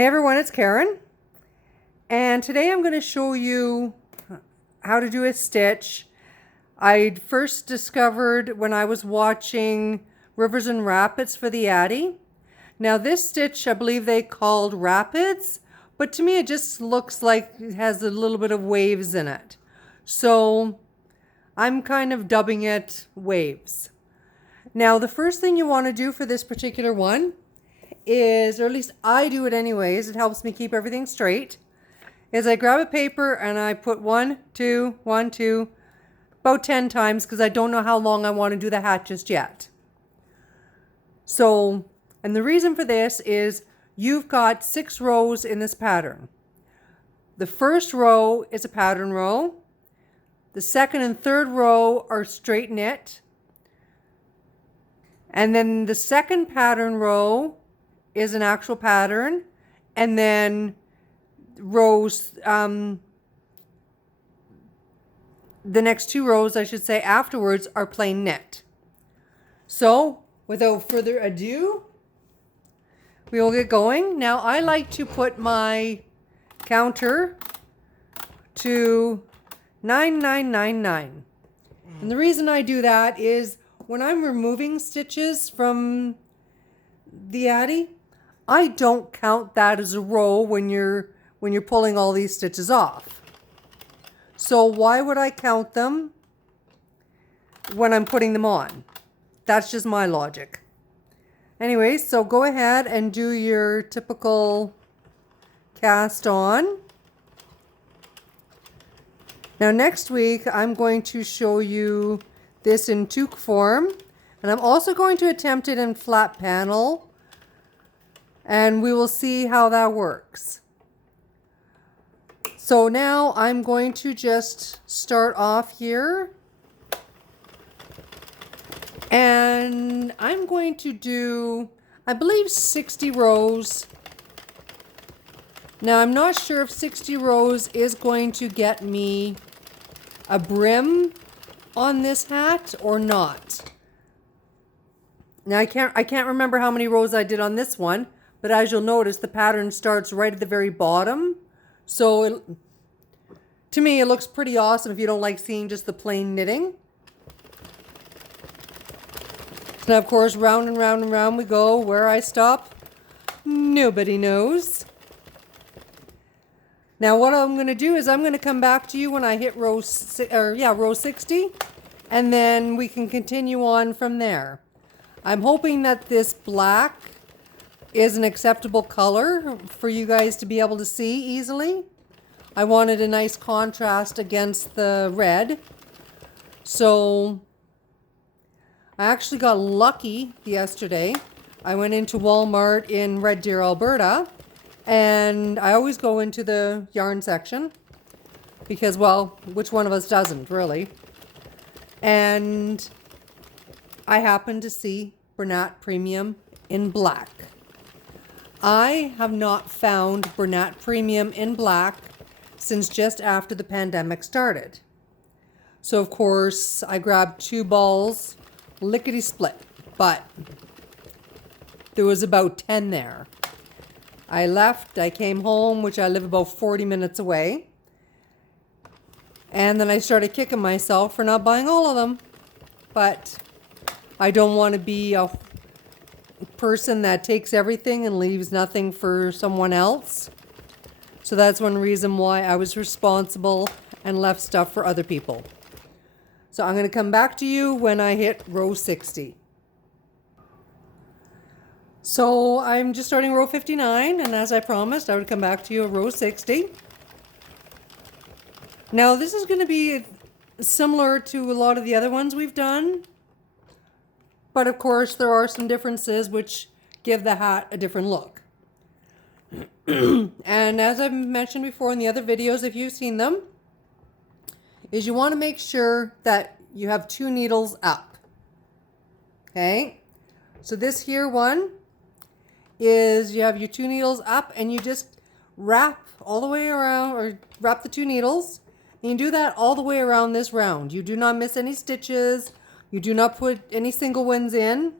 Hey everyone, it's Karen, and today I'm going to show you how to do a stitch I first discovered when I was watching Rivers and Rapids for the Addy. Now this stitch I believe they called Rapids, but to me it just looks like it has a little bit of waves in it. So I'm kind of dubbing it Waves. Now the first thing you want to do for this particular one is, or at least I do it anyways, it helps me keep everything straight, is I grab a paper and I put 1, 2, 1, 2, about 10 times because I don't know how long I want to do the hat just yet. So, and the reason for this is you've got 6 rows in this pattern. The first row is a pattern row. The second and third row are straight knit. And then the second pattern row is an actual pattern, and then rows, the next 2 rows, I should say, afterwards are plain knit. So without further ado, we will get going. Now I like to put my counter to 9999, and the reason I do that is when I'm removing stitches from the Addy, I don't count that as a row when you're pulling all these stitches off. So why would I count them when I'm putting them on? That's just my logic. Anyway, so go ahead and do your typical cast on. Now next week I'm going to show you this in toque form, and I'm also going to attempt it in flat panel, and we will see how that works. So now I'm going to just start off here, and I'm going to do, I believe, 60 rows. Now I'm not sure if 60 rows is going to get me a brim on this hat or not. Now I can't remember how many rows I did on this one, but as you'll notice, the pattern starts right at the very bottom. So to me, it looks pretty awesome if you don't like seeing just the plain knitting. Now, of course, round and round and round we go. Where I stop, nobody knows. Now, what I'm going to do is I'm going to come back to you when I hit row 60, and then we can continue on from there. I'm hoping that this black is an acceptable color for you guys to be able to see easily. I wanted a nice contrast against the red. So I actually got lucky yesterday. I went into Walmart in Red Deer, Alberta, and I always go into the yarn section because, well, which one of us doesn't really? And I happened to see Bernat Premium in black. I have not found Bernat Premium in black since just after the pandemic started. So of course I grabbed 2 balls, lickety split, but there was about 10 there. I left, I came home, which I live about 40 minutes away, and then I started kicking myself for not buying all of them. But I don't want to be a person that takes everything and leaves nothing for someone else. So that's one reason why I was responsible and left stuff for other people. So I'm going to come back to you when I hit row 60. So I'm just starting row 59, and as I promised, I would come back to you at row 60. Now this is going to be similar to a lot of the other ones we've done, but of course there are some differences which give the hat a different look. And as I've mentioned before in the other videos, if you've seen them, is you want to make sure that you have 2 needles up. Okay, so this here one is you have your 2 needles up, and you just wrap all the way around, or wrap the 2 needles, and you do that all the way around this round. You do not miss any stitches. You do not put any single ones in.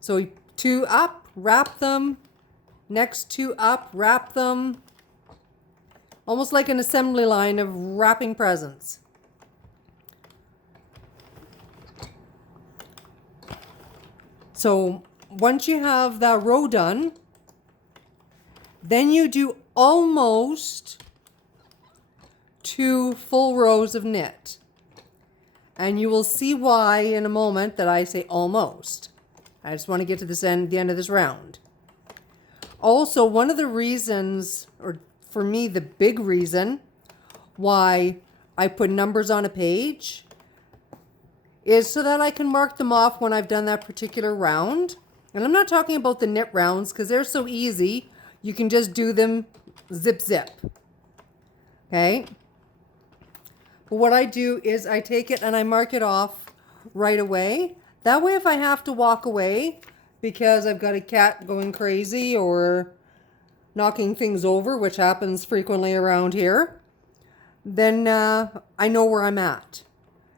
So 2 up, wrap them, next two up, wrap them almost like an assembly line of wrapping presents. So once you have that row done, then you do almost 2 full rows of knit. And you will see why in a moment that I say almost. I just want to get to the end of this round. Also, one of the reasons, or for me, the big reason why I put numbers on a page is so that I can mark them off when I've done that particular round. And I'm not talking about the knit rounds because they're so easy. You can just do them zip zip. Okay? But what I do is I take it and I mark it off right away. That way if I have to walk away because I've got a cat going crazy or knocking things over, which happens frequently around here, then I know where I'm at.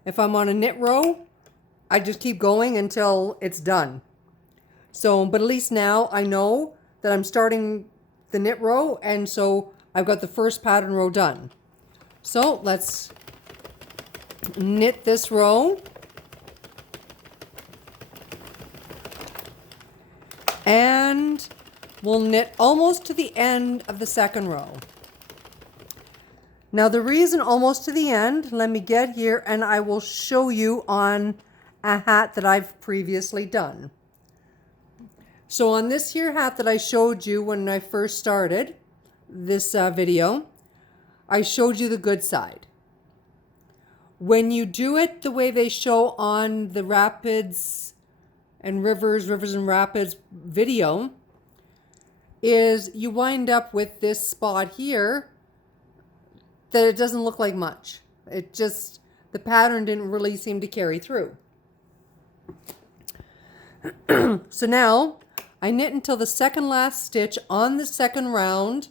If I'm on a knit row, I just keep going until it's done. So, but at least now I know that I'm starting the knit row, and so I've got the first pattern row done. So let's knit this row. And we'll knit almost to the end of the second row. Now the reason almost to the end, let me get here and I will show you on a hat that I've previously done. So on this here hat that I showed you when I first started this video, I showed you the good side. When you do it the way they show on the Rapids and Rivers and Rapids video, is you wind up with this spot here that it doesn't look like much. It just, the pattern didn't really seem to carry through. So now I knit until the second last stitch on the second round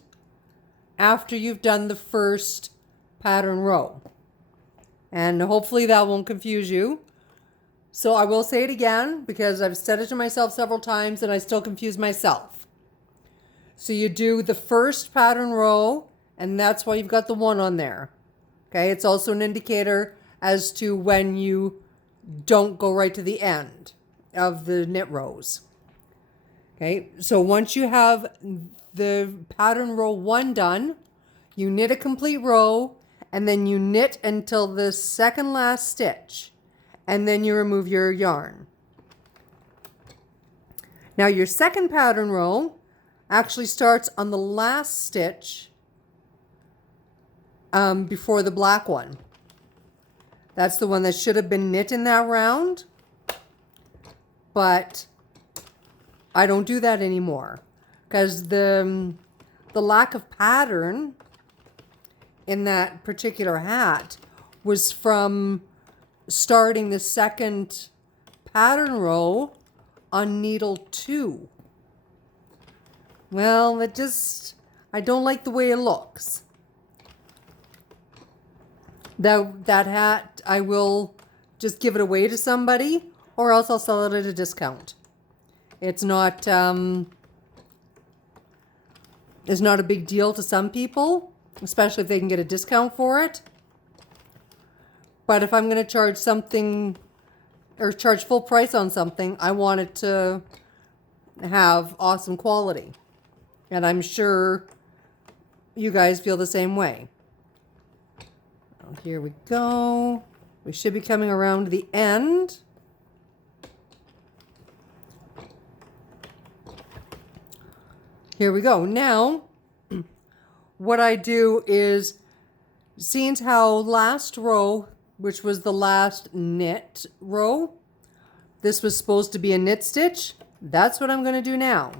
after you've done the first pattern row. And hopefully that won't confuse you. So I will say it again because I've said it to myself several times and I still confuse myself. So you do the first pattern row, and that's why you've got the 1 on there. Okay, it's also an indicator as to when you don't go right to the end of the knit rows. Okay, so once you have the pattern row 1 done, you knit a complete row, and then you knit until the second last stitch, and then you remove your yarn. Now your second pattern row actually starts on the last stitch before the black one. That's the one that should have been knit in that round, but I don't do that anymore because the lack of pattern in that particular hat was from starting the second pattern row on needle 2. Well, I don't like the way it looks. That hat, I will just give it away to somebody, or else I'll sell it at a discount. It's not a big deal to some people, especially if they can get a discount for it. But if I'm going to charge something or charge full price on something, I want it to have awesome quality. And I'm sure you guys feel the same way. Well, here we go. We should be coming around to the end. Here we go. Now, what I do is, seeing how last row, which was the last knit row, this was supposed to be a knit stitch. That's what I'm going to do now.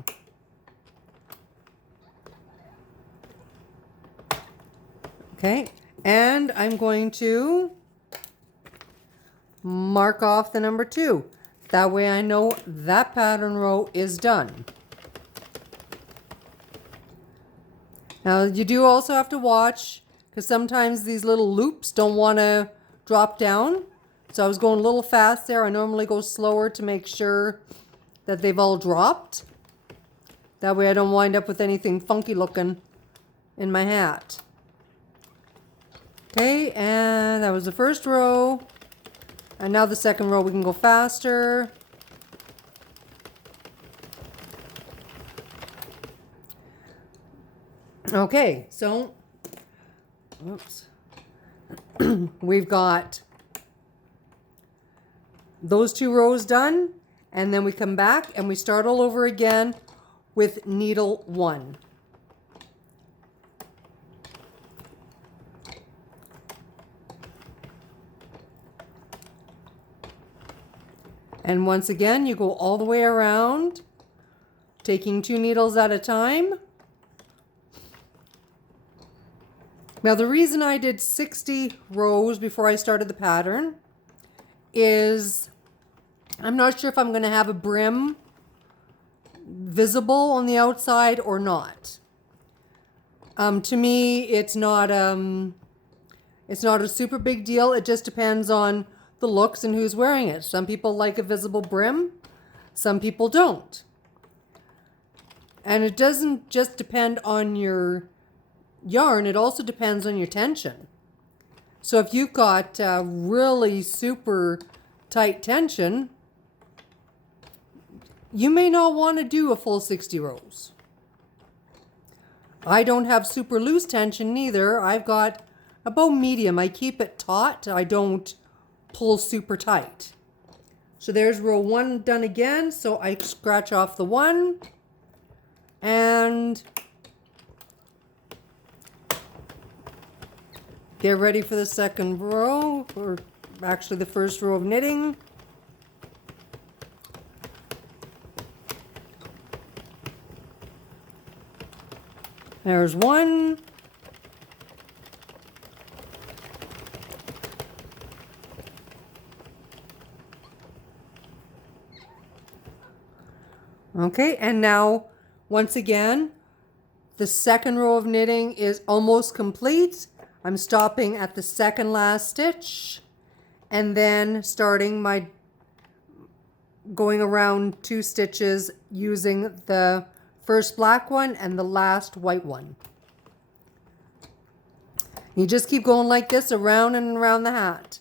Okay, and I'm going to mark off the number 2. That way I know that pattern row is done. Now you do also have to watch, because sometimes these little loops don't want to drop down. So I was going a little fast there. I normally go slower to make sure that they've all dropped. That way I don't wind up with anything funky looking in my hat. Okay, and that was the first row. And now the second row, we can go faster. Okay, so, oops. We've got those 2 rows done, and then we come back and we start all over again with needle 1. And once again, you go all the way around, taking 2 needles at a time. Now, the reason I did 60 rows before I started the pattern is I'm not sure if I'm going to have a brim visible on the outside or not. To me, it's not a super big deal. It just depends on the looks and who's wearing it. Some people like a visible brim, some people don't. And it doesn't just depend on your yarn, it also depends on your tension. So if you've got really super tight tension, you may not want to do a full 60 rows. I don't have super loose tension neither. I've got about medium. I keep it taut. I don't pull super tight. So there's row 1 done again. So I scratch off the 1 and get ready for the second row, or actually the first row of knitting. There's 1. Okay, and now once again, the second row of knitting is almost complete. I'm stopping at the second last stitch and then starting my going around 2 stitches using the first black one and the last white one. You just keep going like this around and around the hat.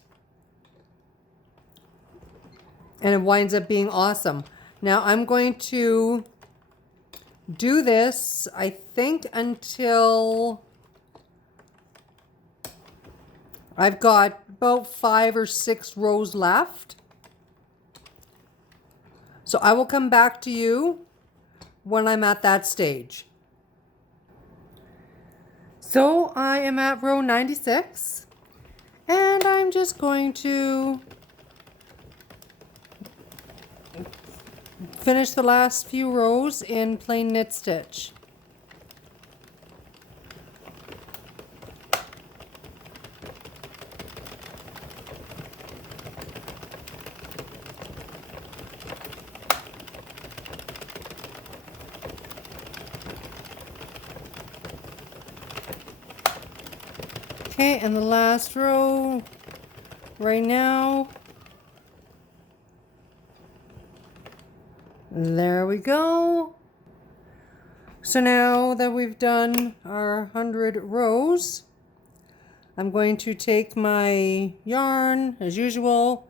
And it winds up being awesome. Now I'm going to do this, I think, until I've got about 5 or 6 rows left. So I will come back to you when I'm at that stage. So I am at row 96 and I'm just going to finish the last few rows in plain knit stitch. Okay, and the last row right now. There we go. So now that we've done our 100 rows, I'm going to take my yarn, as usual,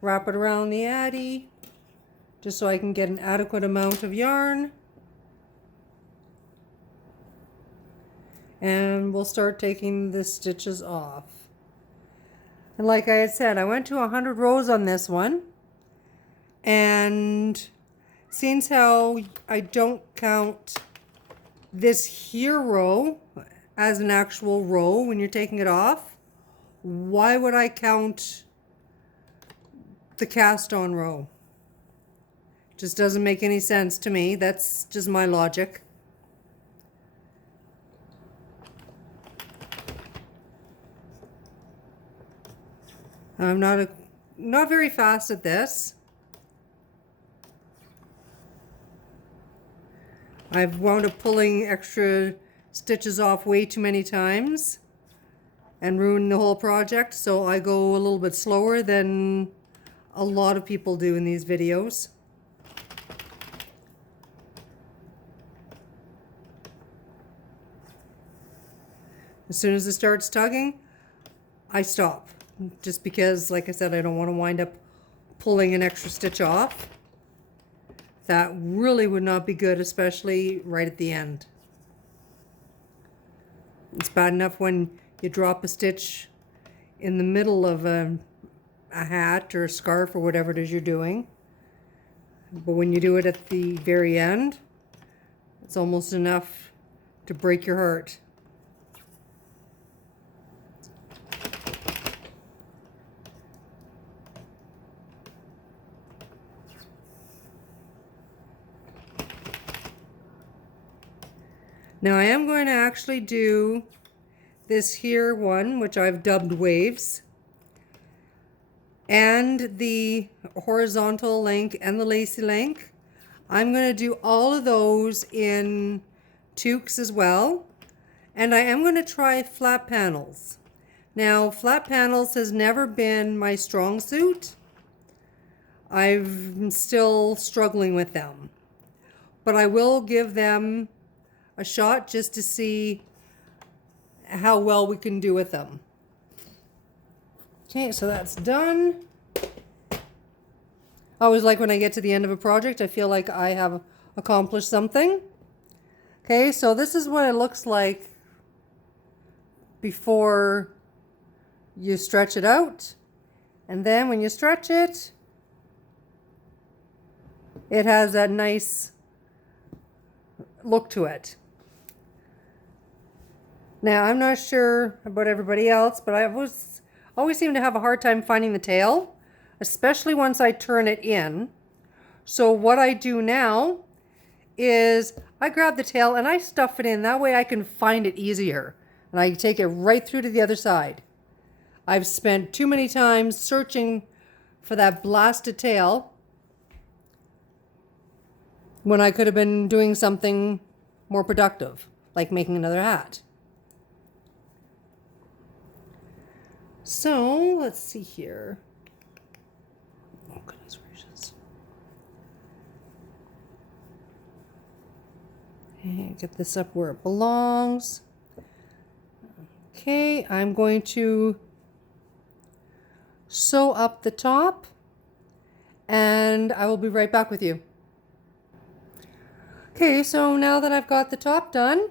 wrap it around the addy, just so I can get an adequate amount of yarn. And we'll start taking the stitches off. And like I had said, I went to 100 rows on this one. And seeing how I don't count this here row as an actual row when you're taking it off, why would I count the cast on row? Just doesn't make any sense to me. That's just my logic. I'm not very fast at this. I've wound up pulling extra stitches off way too many times and ruined the whole project, so I go a little bit slower than a lot of people do in these videos. As soon as it starts tugging, I stop. Just because, like I said, I don't want to wind up pulling an extra stitch off. That really would not be good, especially right at the end. It's bad enough when you drop a stitch in the middle of a hat or a scarf or whatever it is you're doing. But when you do it at the very end, it's almost enough to break your heart. Now I am going to actually do this here one, which I've dubbed waves, and the horizontal link and the lacy link. I'm going to do all of those in toques as well. And I am going to try flat panels. Now, flat panels has never been my strong suit. I'm still struggling with them. But I will give them a shot just to see how well we can do with them. Okay, so that's done. I always like when I get to the end of a project, I feel like I have accomplished something. Okay, so this is what it looks like before you stretch it out. And then when you stretch it, it has that nice look to it. Now, I'm not sure about everybody else, but I always seem to have a hard time finding the tail, especially once I turn it in. So what I do now is I grab the tail and I stuff it in. That way I can find it easier. And I take it right through to the other side. I've spent too many times searching for that blasted tail when I could have been doing something more productive, like making another hat. So, let's see here. Oh, goodness gracious. Okay, get this up where it belongs. Okay, I'm going to sew up the top, and I will be right back with you. Okay, so now that I've got the top done,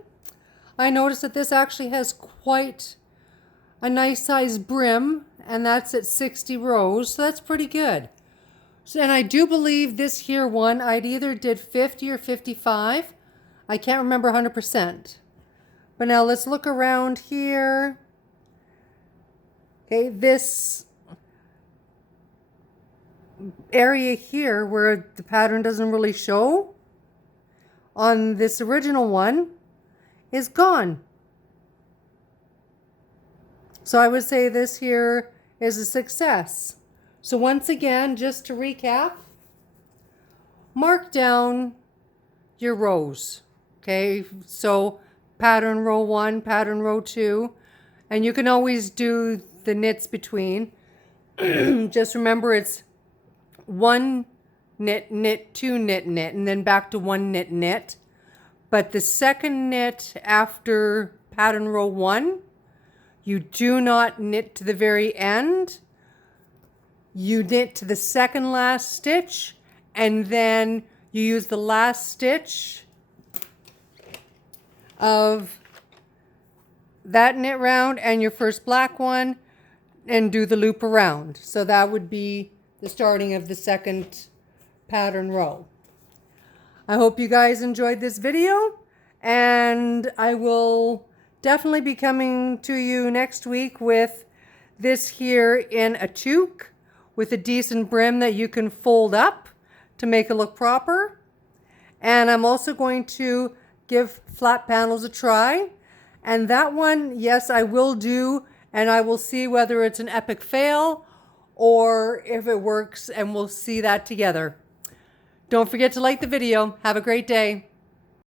I noticed that this actually has quite a nice size brim, and that's at 60 rows, so that's pretty good. So, and I do believe this here one, I'd either did 50 or 55. I can't remember 100%. But now let's look around here. Okay, this area here where the pattern doesn't really show on this original one is gone. So I would say this here is a success. So once again, just to recap, mark down your rows. Okay, so pattern row 1, pattern row 2, and you can always do the knits between. Just remember it's 1 knit, knit, 2 knit, knit, and then back to 1 knit, knit. But the second knit after pattern row 1, you do not knit to the very end. You knit to the second last stitch, and then you use the last stitch of that knit round and your first black one and do the loop around. So that would be the starting of the second pattern row. I hope you guys enjoyed this video, and I will definitely be coming to you next week with this here in a toque with a decent brim that you can fold up to make it look proper. And I'm also going to give flat panels a try. And that one, yes, I will do, and I will see whether it's an epic fail or if it works, and we'll see that together. Don't forget to like the video. Have a great day.